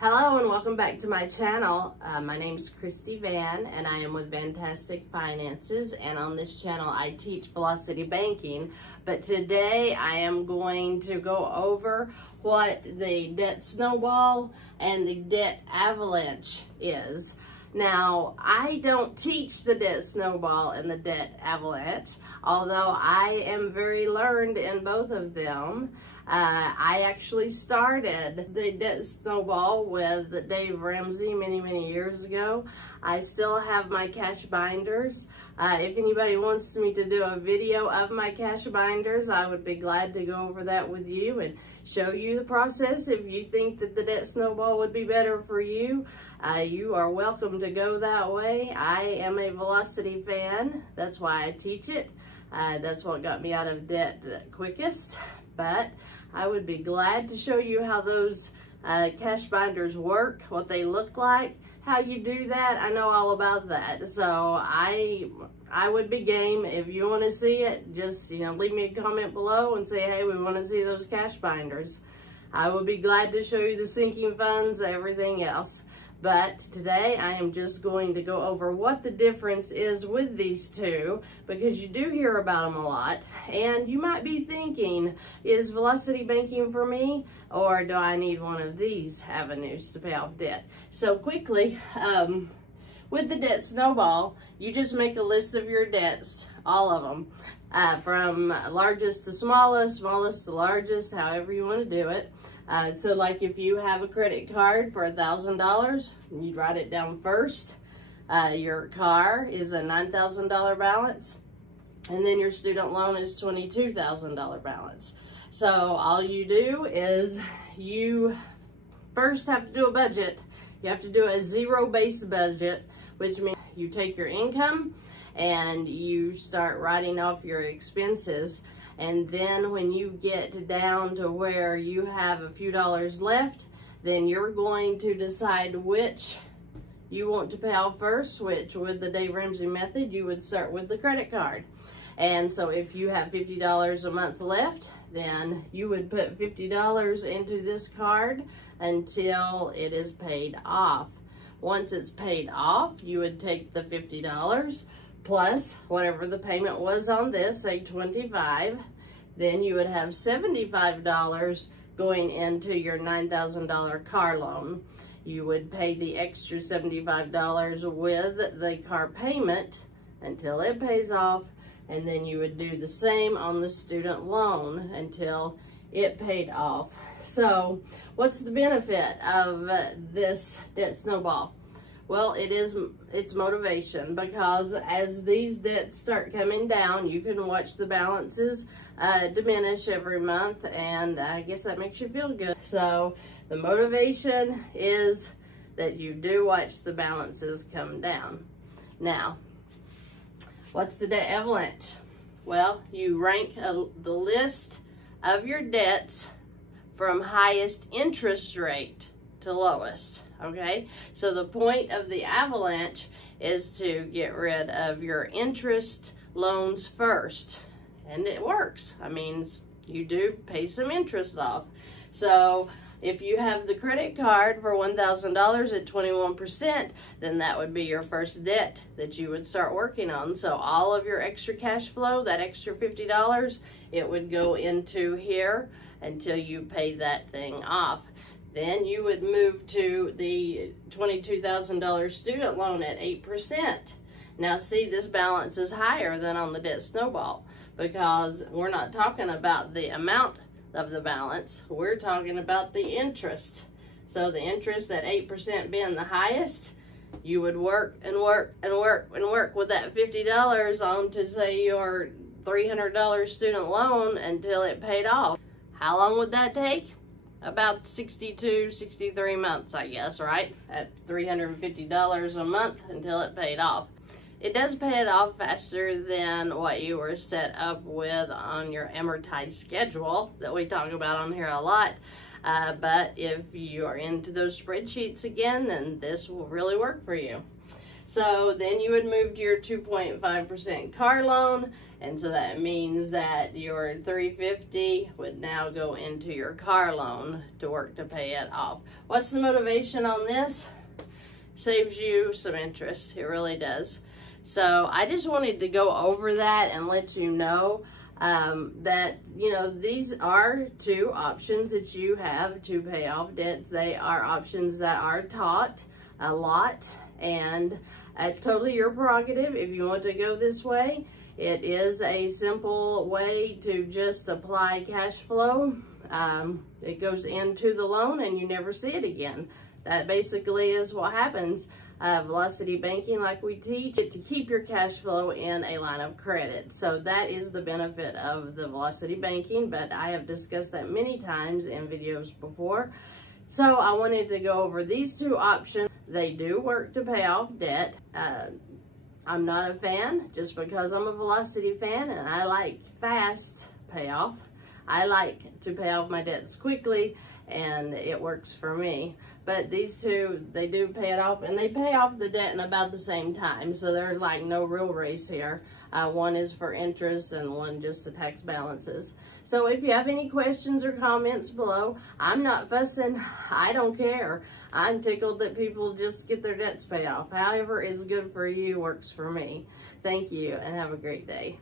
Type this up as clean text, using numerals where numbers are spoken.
Hello and welcome back to my channel. My name is Christy Van and I am with Vantastic Finances, and on this channel I teach velocity banking. But today I am going to go over what the debt snowball and the debt avalanche is. Now, I don't teach the debt snowball and the debt avalanche, although I am very learned in both of them. I actually started the debt snowball with Dave Ramsey many years ago. I still have my cash binders. If anybody wants me to do a video of my cash binders, I would be glad to go over that with you and show you the process. If you think that the debt snowball would be better for you, you are welcome to go that way. I am a velocity fan. That's why I teach it. That's what got me out of debt the quickest. But I would be glad to show you how those cash binders work, what they look like, how you do that. I know all about that. So I would be game. If you want to see it, just leave me a comment below and say, hey, we want to see those cash binders. I would be glad to show you the sinking funds, everything else. But today I am just going to go over what the difference is with these two, because you do hear about them a lot, and you might be thinking, is velocity banking for me, or do I need one of these avenues to pay off debt? So quickly, with the debt snowball, you just make a list of your debts, all of them, from largest to smallest, smallest to largest, however you want to do it. So like if you have a credit card for $1,000, you'd write it down first. Your car is a $9,000 balance, and then your student loan is $22,000 balance. So all you do is you first have to do a budget. You have to do a zero-based budget, which means you take your income and you start writing off your expenses. And then when you get down to where you have a few dollars left, then you're going to decide which you want to pay off first, which with the Dave Ramsey method, you would start with the credit card. And so if you have $50 a month left, then you would put $50 into this card until it is paid off. Once it's paid off, you would take the $50 plus whatever the payment was on this, say $25, then you would have $75 going into your $9,000 car loan. You would pay the extra $75 with the car payment until it pays off, and then you would do the same on the student loan until it paid off. So what's the benefit of this debt snowball? Well, it's motivation, because as these debts start coming down, you can watch the balances diminish every month, and I guess that makes you feel good. So the motivation is that you do watch the balances come down. Now, what's the debt avalanche? Well, you rank the list of your debts from highest interest rate to lowest. Okay, so the point of the avalanche is to get rid of your interest loans first, and it works. I mean, you do pay some interest off. So if you have the credit card for $1,000 at 21%, then that would be your first debt that you would start working on. So all of your extra cash flow, that extra $50, it would go into here until you pay that thing off. Then you would move to the $22,000 student loan at 8%. Now see, this balance is higher than on the debt snowball, because we're not talking about the amount of the balance, we're talking about the interest. So the interest at 8% being the highest, you would work and work and work and work with that $50 on to, say, your $300 student loan until it paid off. How long would that take? About 62, 63 months, I guess, right? At $350 a month until it paid off. It does pay it off faster than what you were set up with on your amortized schedule that we talk about on here a lot. But if you are into those spreadsheets again, then this will really work for you. So then you would move to your 2.5% car loan, and so that means that your $350 would now go into your car loan to work to pay it off. What's the motivation on this? Saves you some interest. It really does. So I just wanted to go over that and let you know that, you know, these are two options that you have to pay off debts. They are options that are taught a lot, and it's totally your prerogative if you want to go this way. It is a simple way to just apply cash flow. It goes into the loan and you never see it again. That basically is what happens. Velocity banking, like we teach, to keep your cash flow in a line of credit. So that is the benefit of the velocity banking, but I have discussed that many times in videos before. So I wanted to go over these two options. They do work to pay off debt. I'm not a fan just because I'm a velocity fan and I like fast payoff. I like to pay off my debts quickly, and it works for me. But these two, they do pay it off, and they pay off the debt in about the same time. So there's like no real race here. One is for interest and one just the tax balances. So if you have any questions or comments below, I'm not fussing. I don't care. I'm tickled that people just get their debts paid off. However is good for you works for me. Thank you and have a great day.